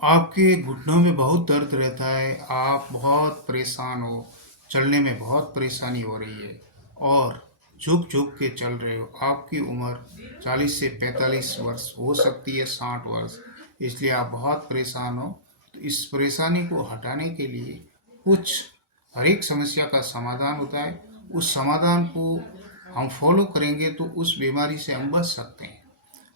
आपके घुटनों में बहुत दर्द रहता है, आप बहुत परेशान हो, चलने में बहुत परेशानी हो रही है और झुक-झुक के चल रहे हो। आपकी उम्र 40 से 45 वर्ष हो सकती है, 60 वर्ष, इसलिए आप बहुत परेशान हो। तो इस परेशानी को हटाने के लिए कुछ हर एक समस्या का समाधान होता है, उस समाधान को हम फॉलो करेंगे तो उस बीमारी से हम बच सकते हैं।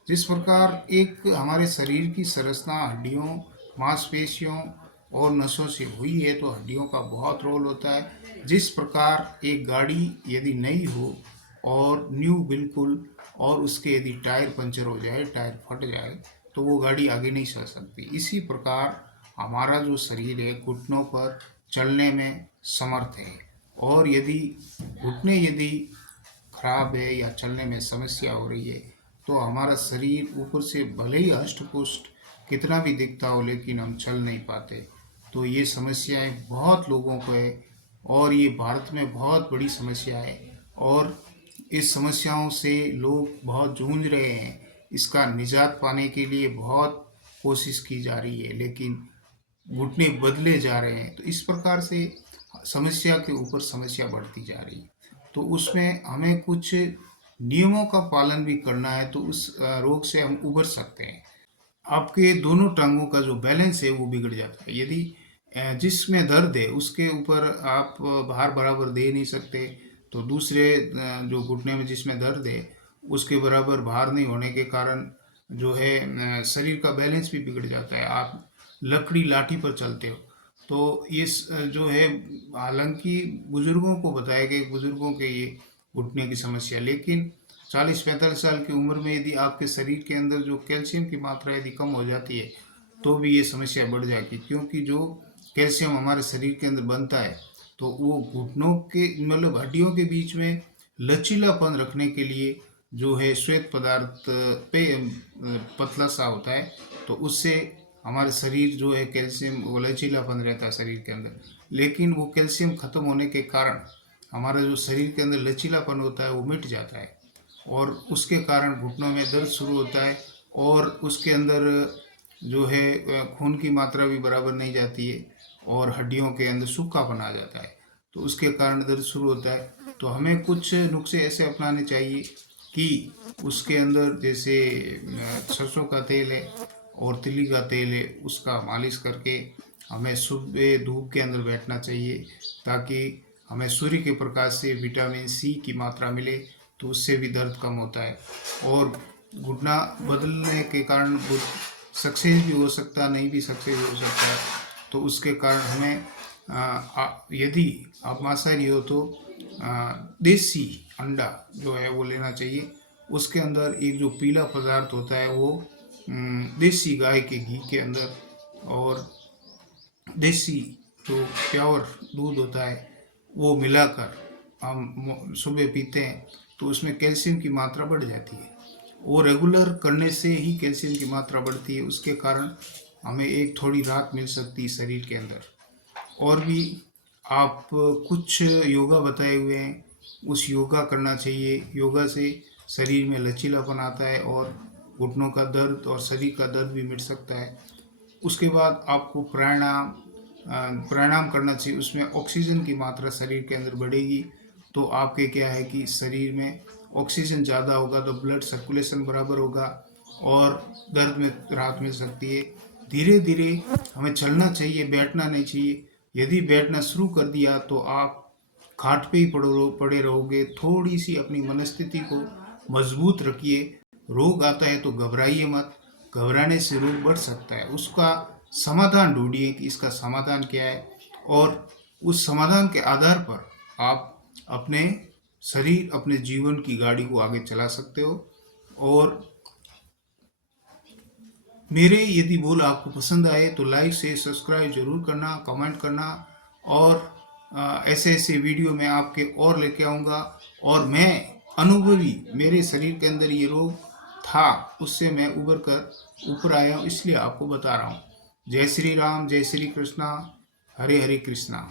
जिस प्रकार एक हमारे शरीर की संरचना हड्डियों, मांसपेशियों और नसों से हुई है तो हड्डियों का बहुत रोल होता है। जिस प्रकार एक गाड़ी यदि नई हो और न्यू बिल्कुल और उसके यदि टायर पंचर हो जाए, टायर फट जाए तो वो गाड़ी आगे नहीं चल सकती। इसी प्रकार हमारा जो शरीर है घुटनों पर चलने में समर्थ है और यदि घुटने यदि खराब है या चलने में समस्या हो रही है तो हमारा शरीर ऊपर से भले ही हष्ट पुष्ट कितना भी दिखता हो लेकिन हम चल नहीं पाते। तो ये समस्याएं बहुत लोगों को है और ये भारत में बहुत बड़ी समस्या है और इस समस्याओं से लोग बहुत जूझ रहे हैं। इसका निजात पाने के लिए बहुत कोशिश की जा रही है लेकिन घुटने बदले जा रहे हैं। तो इस प्रकार से समस्या के ऊपर समस्या बढ़ती जा रही है। तो उसमें हमें कुछ नियमों का पालन भी करना है तो उस रोग से हम उबर सकते हैं। आपके दोनों टांगों का जो बैलेंस है वो बिगड़ जाता है। यदि जिसमें दर्द है उसके ऊपर आप भार बराबर दे नहीं सकते तो दूसरे जो घुटने में जिसमें दर्द है उसके बराबर भार नहीं होने के कारण जो है शरीर का बैलेंस भी बिगड़ जाता है। आप लकड़ी लाठी पर चलते हो तो ये जो है हालांकि बुजुर्गों को बताया गया, बुजुर्गों के ये घुटने की समस्या, लेकिन 40-45 साल की उम्र में यदि आपके शरीर के अंदर जो कैल्शियम की मात्रा यदि कम हो जाती है तो भी ये समस्या बढ़ जाएगी क्योंकि जो कैल्शियम हमारे शरीर के अंदर बनता है तो वो घुटनों के मतलब हड्डियों के बीच में लचीलापन रखने के लिए जो है श्वेत पदार्थ पे पतला सा होता है तो उससे हमारे शरीर जो है कैल्शियम वो लचीलापन रहता है शरीर के अंदर। लेकिन वो कैल्शियम खत्म होने के कारण हमारा जो शरीर के अंदर लचीलापन होता है वो मिट जाता है और उसके कारण घुटनों में दर्द शुरू होता है और उसके अंदर जो है खून की मात्रा भी बराबर नहीं जाती है और हड्डियों के अंदर सूखापन आ जाता है तो उसके कारण दर्द शुरू होता है। तो हमें कुछ नुस्खे ऐसे अपनाने चाहिए कि उसके अंदर जैसे सरसों का तेल है और तिली का तेल है उसका मालिश करके हमें सुबह धूप के अंदर बैठना चाहिए ताकि हमें सूर्य के प्रकाश से विटामिन सी की मात्रा मिले तो उससे भी दर्द कम होता है। और घुटना बदलने के कारण सक्सेस भी हो सकता है, नहीं भी सक्सेस हो सकता है। तो उसके कारण हमें यदि आप मांसाहारी हो तो देसी अंडा जो है वो लेना चाहिए। उसके अंदर एक जो पीला पदार्थ होता है वो देसी गाय के घी के अंदर और देसी जो प्योर दूध होता है वो मिलाकर हम सुबह पीते हैं तो उसमें कैल्शियम की मात्रा बढ़ जाती है। वो रेगुलर करने से ही कैल्शियम की मात्रा बढ़ती है, उसके कारण हमें एक थोड़ी राहत मिल सकती है शरीर के अंदर। और भी आप कुछ योगा बताए हुए हैं उस योगा करना चाहिए। योगा से शरीर में लचीलापन आता है और घुटनों का दर्द और शरीर का दर्द भी मिट सकता है। उसके बाद आपको प्राणायाम करना चाहिए, उसमें ऑक्सीजन की मात्रा शरीर के अंदर बढ़ेगी तो आपके क्या है कि शरीर में ऑक्सीजन ज़्यादा होगा तो ब्लड सर्कुलेशन बराबर होगा और दर्द में राहत मिल सकती है। धीरे धीरे हमें चलना चाहिए, बैठना नहीं चाहिए। यदि बैठना शुरू कर दिया तो आप खाट पे ही पड़े रहोगे। थोड़ी सी अपनी मनस्थिति को मजबूत रखिए। रोग आता है तो घबराइए मत, घबराने से रोग बढ़ सकता है। उसका समाधान ढूंढिए कि इसका समाधान क्या है और उस समाधान के आधार पर आप अपने शरीर अपने जीवन की गाड़ी को आगे चला सकते हो। और मेरे यदि बोल आपको पसंद आए तो लाइक से सब्सक्राइब जरूर करना, कमेंट करना और ऐसे ऐसे वीडियो मैं आपके और लेके आऊँगा। और मैं अनुभवी, मेरे शरीर के अंदर ये रोग था उससे मैं उबर कर ऊपर आया हूँ इसलिए आपको बता रहा हूँ। जय श्री राम, जय श्री कृष्णा, हरे हरे कृष्णा।